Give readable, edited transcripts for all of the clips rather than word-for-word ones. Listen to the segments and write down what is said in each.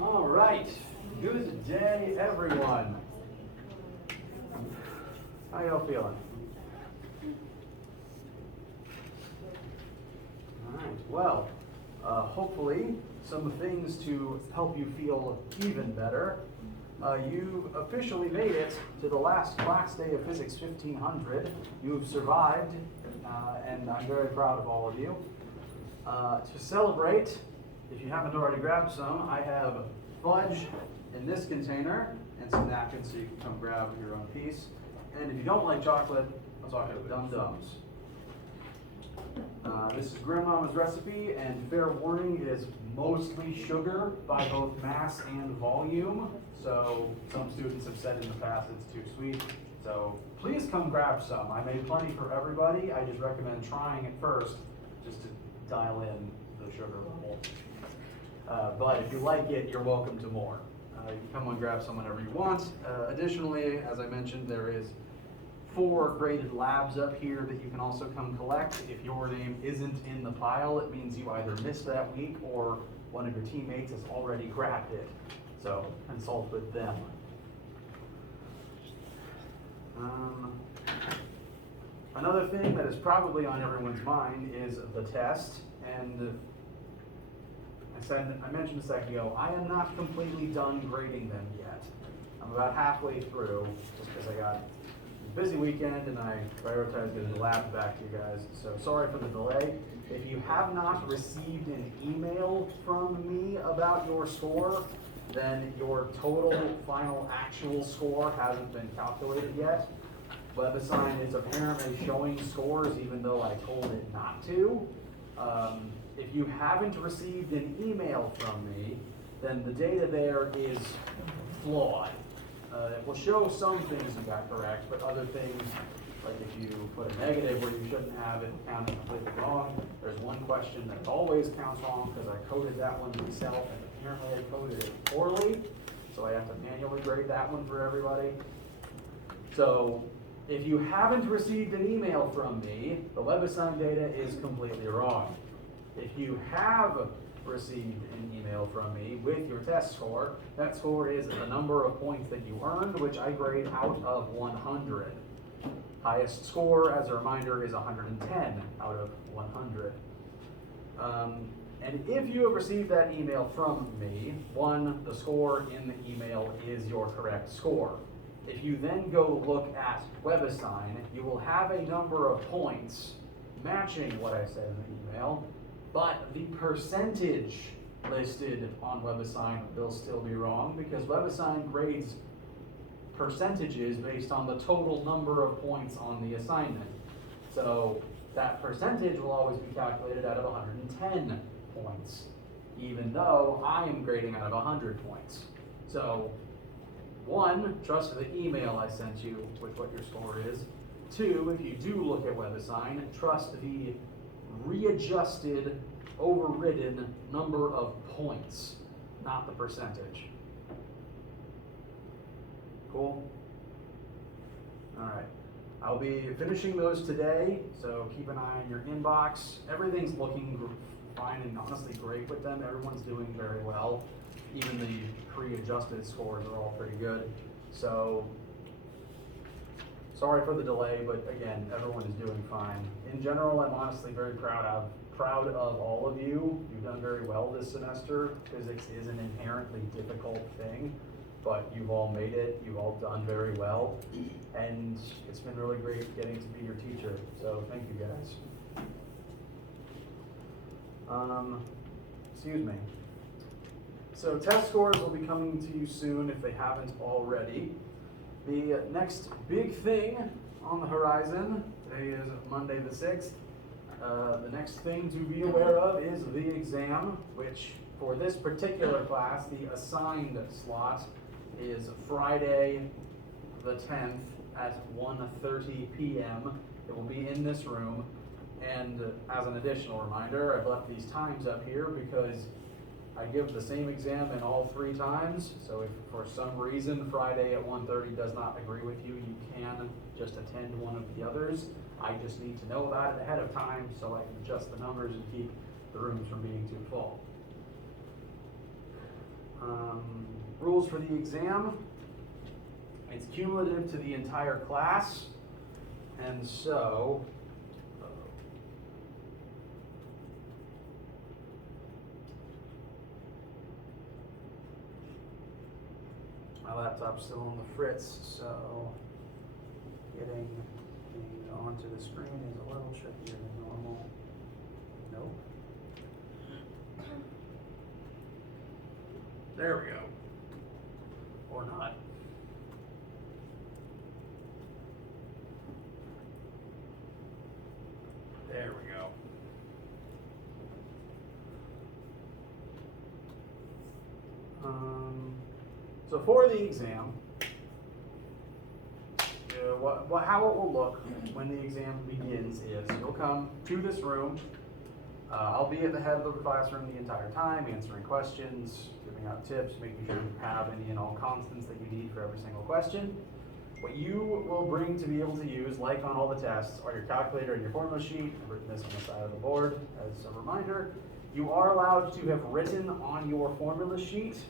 All right, good day, everyone. How y'all feeling? All right, well, hopefully some things to help you feel even better. You officially made it to the last class day of Physics 1500. You've survived, and I'm very proud of all of you. To celebrate, if you haven't already grabbed some, I have fudge in this container and some napkins so you can come grab your own piece. And if you don't like chocolate, I'll talk about Dum-Dums. This is Grandmama's recipe, and fair warning, it is mostly sugar by both mass and volume. So some students have said in the past it's too sweet. So please come grab some. I made plenty for everybody. I just recommend trying it first just to dial in the sugar level. But if you like it, you're welcome to more. You can come and grab some whenever you want. Additionally, as I mentioned, there is 4 graded labs up here that you can also come collect. If your name isn't in the pile, it means you either missed that week or one of your teammates has already grabbed it. So consult with them. Another thing that is probably on everyone's mind is the test. And I mentioned a second ago, I am not completely done grading them yet. I'm about halfway through, just because I got a busy weekend and I prioritized getting the lab back to you guys. So sorry for the delay. If you have not received an email from me about your score, then your total final actual score hasn't been calculated yet. WebAssign is apparently showing scores even though I told it not to. If you haven't received an email from me, then the data there is flawed. It will show some things you got correct, but other things, like if you put a negative where you shouldn't have it, counted completely wrong. There's one question that always counts wrong because I coded that one myself, and apparently I coded it poorly, so I have to manually grade that one for everybody. So if you haven't received an email from me, the WebAssign data is completely wrong. If you have received an email from me with your test score, that score is the number of points that you earned, which I grade out of 100. Highest score, as a reminder, is 110 out of 100. And if you have received that email from me, the score in the email is your correct score. If you then go look at WebAssign, you will have a number of points matching what I said in the email, but the percentage listed on WebAssign will still be wrong because WebAssign grades percentages based on the total number of points on the assignment. So that percentage will always be calculated out of 110 points, even though I am grading out of 100 points. So 1, trust the email I sent you with what your score is. 2, if you do look at WebAssign, trust the readjusted, overridden number of points, not the percentage. Cool? All right. I'll be finishing those today, so keep an eye on your inbox. Everything's looking fine and honestly great with them. Everyone's doing very well. Even the pre-adjusted scores are all pretty good. So sorry for the delay, but again, everyone is doing fine. In general, I'm honestly very proud of all of you. You've done very well this semester. Physics is an inherently difficult thing, but you've all made it. You've all done very well, and it's been really great getting to be your teacher. So thank you guys. Excuse me. So test scores will be coming to you soon if they haven't already. The next big thing on the horizon, today is Monday the 6th, the next thing to be aware of is the exam, which for this particular class, the assigned slot is Friday the 10th at 1:30 p.m. It will be in this room. And as an additional reminder, I've left these times up here because I give the same exam in all 3 times, so if for some reason Friday at 1:30 does not agree with you, you can just attend one of the others. I just need to know about it ahead of time so I can adjust the numbers and keep the rooms from being too full. Rules for the exam. It's cumulative to the entire class, and so my laptop's still on the fritz, so getting onto the screen is a little trickier than normal. Nope. There we go. Or not. There we go. So for the exam, how it will look when the exam begins is you'll come to this room. I'll be at the head of the classroom the entire time, answering questions, giving out tips, making sure you have any and all constants that you need for every single question. What you will bring to be able to use, like on all the tests, are your calculator and your formula sheet. I've written this on the side of the board as a reminder. You are allowed to have written on your formula sheet.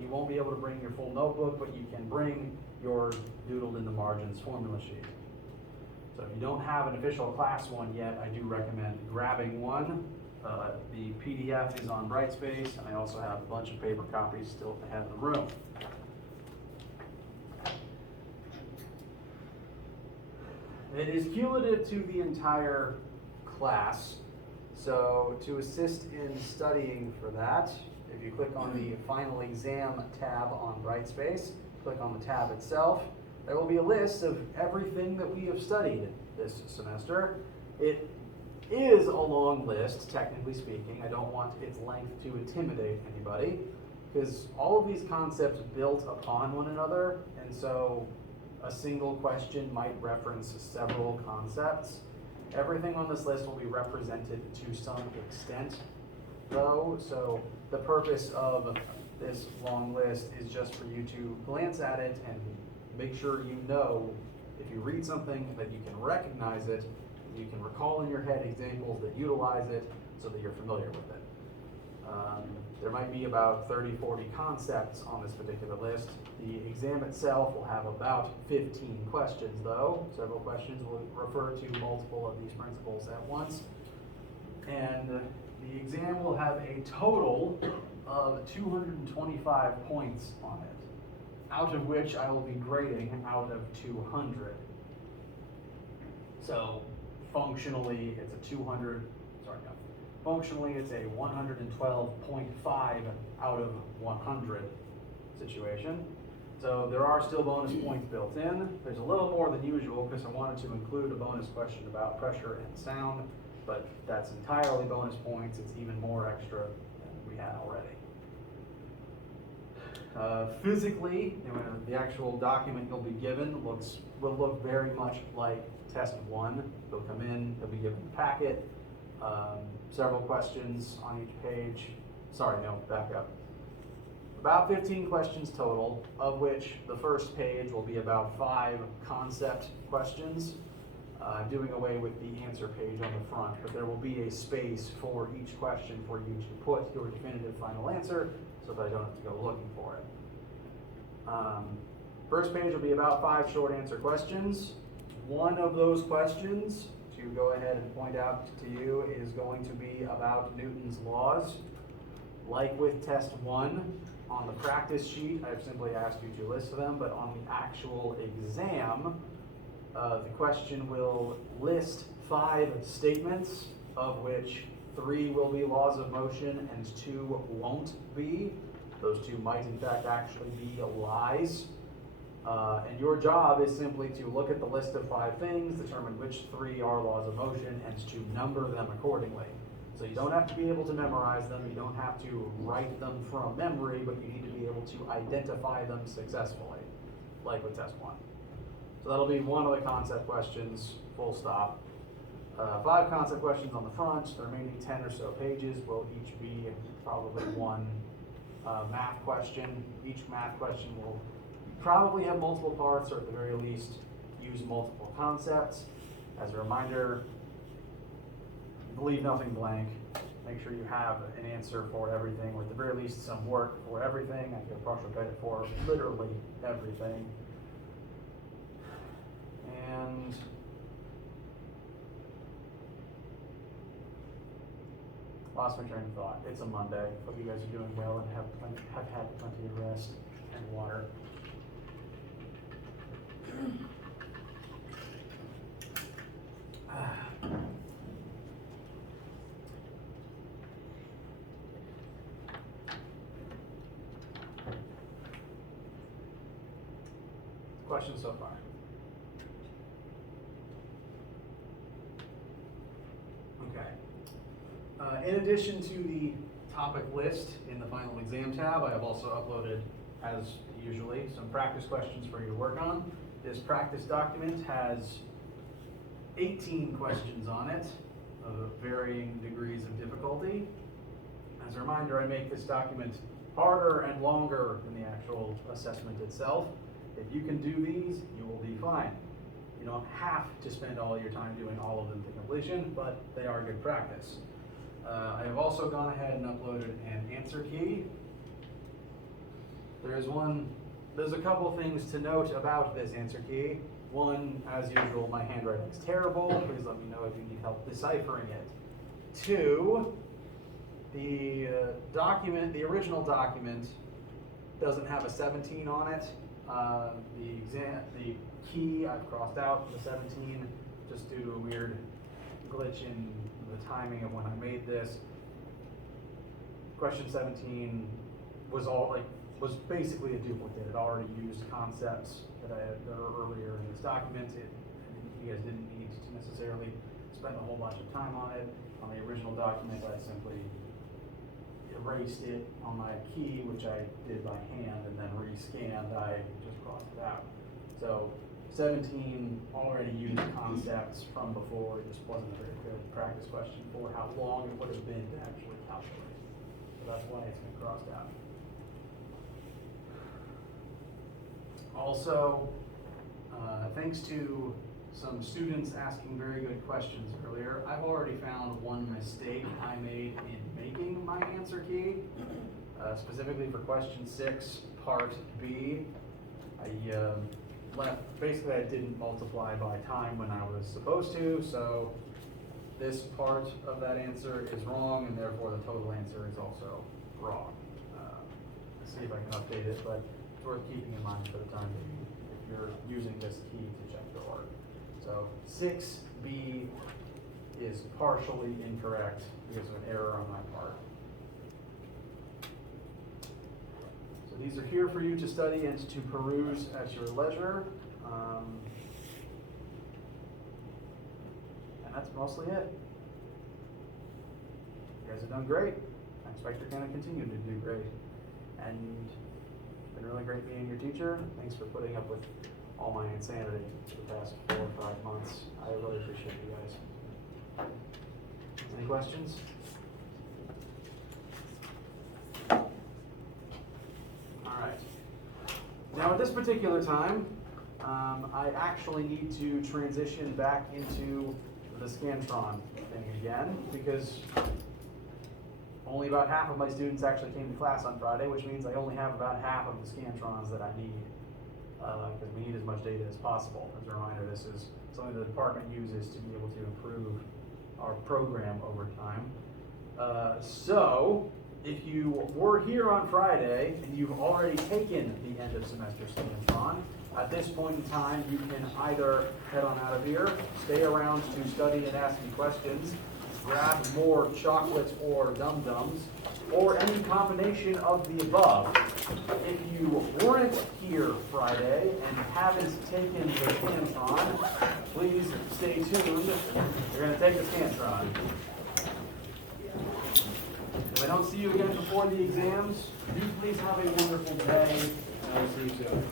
You won't be able to bring your full notebook, but you can bring your doodled in the margins formula sheet. So if you don't have an official class one yet, I do recommend grabbing one. The PDF is on Brightspace, and I also have a bunch of paper copies still at the head of the room. It is cumulative to the entire class, so to assist in studying for that, if you click on the Final Exam tab on Brightspace, click on the tab itself, there will be a list of everything that we have studied this semester. It is a long list, technically speaking. I don't want its length to intimidate anybody, because all of these concepts build upon one another, and so a single question might reference several concepts. Everything on this list will be represented to some extent, though, so the purpose of this long list is just for you to glance at it and make sure you know, if you read something, that you can recognize it, you can recall in your head examples that utilize it so that you're familiar with it. There might be about 30, 40 concepts on this particular list. The exam itself will have about 15 questions though. Several questions will refer to multiple of these principles at once. And the exam will have a total of 225 points on it, out of which I will be grading out of 200. So functionally it's a 112.5 out of 100 situation. So there are still bonus points built in. There's a little more than usual because I wanted to include a bonus question about pressure and sound, but that's entirely bonus points. It's even more extra than we had already. Physically, the actual document you'll be given will look very much like test 1. They'll come in, they'll be given the packet, several questions on each page. Sorry, no, back up. About 15 questions total, of which the first page will be about 5 concept questions. I'm doing away with the answer page on the front, but there will be a space for each question for you to put your definitive final answer so that I don't have to go looking for it. First page will be about 5 short answer questions. One of those questions, to go ahead and point out to you, is going to be about Newton's laws. Like with test 1, on the practice sheet, I've simply asked you to list them, but on the actual exam, the question will list 5 statements, of which 3 will be laws of motion and 2 won't be. Those 2 might in fact actually be lies. And your job is simply to look at the list of 5 things, determine which 3 are laws of motion, and to number them accordingly. So you don't have to be able to memorize them, you don't have to write them from memory, but you need to be able to identify them successfully, like with test 1. So that'll be one of the concept questions, full stop. 5 concept questions on the front. The remaining 10 or so pages will each be probably one math question. Each math question will probably have multiple parts, or at the very least use multiple concepts. As a reminder, leave nothing blank. Make sure you have an answer for everything, or at the very least some work for everything. I give partial credit for literally everything. And lost my train of thought. It's a Monday. Hope you guys are doing well and have had plenty of rest and water. Questions so far? Okay. In addition to the topic list in the final exam tab, I have also uploaded, as usually, some practice questions for you to work on. This practice document has 18 questions on it of varying degrees of difficulty. As a reminder, I make this document harder and longer than the actual assessment itself. If you can do these, you will be fine. You don't have to spend all your time doing all of them to completion, but they are good practice. I have also gone ahead and uploaded an answer key. There's a couple things to note about this answer key. One, as usual, my handwriting is terrible. Please let me know if you need help deciphering it. 2, the original document doesn't have a 17 on it. The key I've crossed out the 17 just due to a weird glitch in the timing of when I made this. Question 17 was basically a duplicate. It already used concepts that are earlier in this document. You guys didn't need to necessarily spend a whole bunch of time on it. On the original document, I simply erased it on my key, which I did by hand, and then rescanned. I just crossed it out. So 17 already used concepts from before. It just wasn't a very good practice question for how long it would have been to actually calculate. So that's why it's been crossed out. Also, thanks to some students asking very good questions earlier, I've already found one mistake I made in making my answer key. Specifically for question 6, part B. Basically I didn't multiply by time when I was supposed to, so this part of that answer is wrong, and therefore the total answer is also wrong. Let's see if I can update it, but it's worth keeping in mind for the time being if you're using this key to check your work. So 6B is partially incorrect because of an error on my part. So these are here for you to study and to peruse at your leisure. And that's mostly it. You guys have done great. I expect you're going to continue to do great. And it's been really great being your teacher. Thanks for putting up with all my insanity for the past 4 or 5 months. I really appreciate you guys. Any questions? All right. Now at this particular time, I actually need to transition back into the Scantron thing again, because only about half of my students actually came to class on Friday, which means I only have about half of the Scantrons that I need, because we need as much data as possible. As a reminder, this is something the department uses to be able to improve our program over time. So, if you were here on Friday and you've already taken the end of semester Scantron, at this point in time, you can either head on out of here, stay around to study and ask me questions, grab more chocolates or dum-dums, or any combination of the above. If you weren't here Friday and haven't taken the Scantron, please stay tuned. You're going to take the Scantron. If I don't see you again before the exams, you please have a wonderful day, and I will see you soon.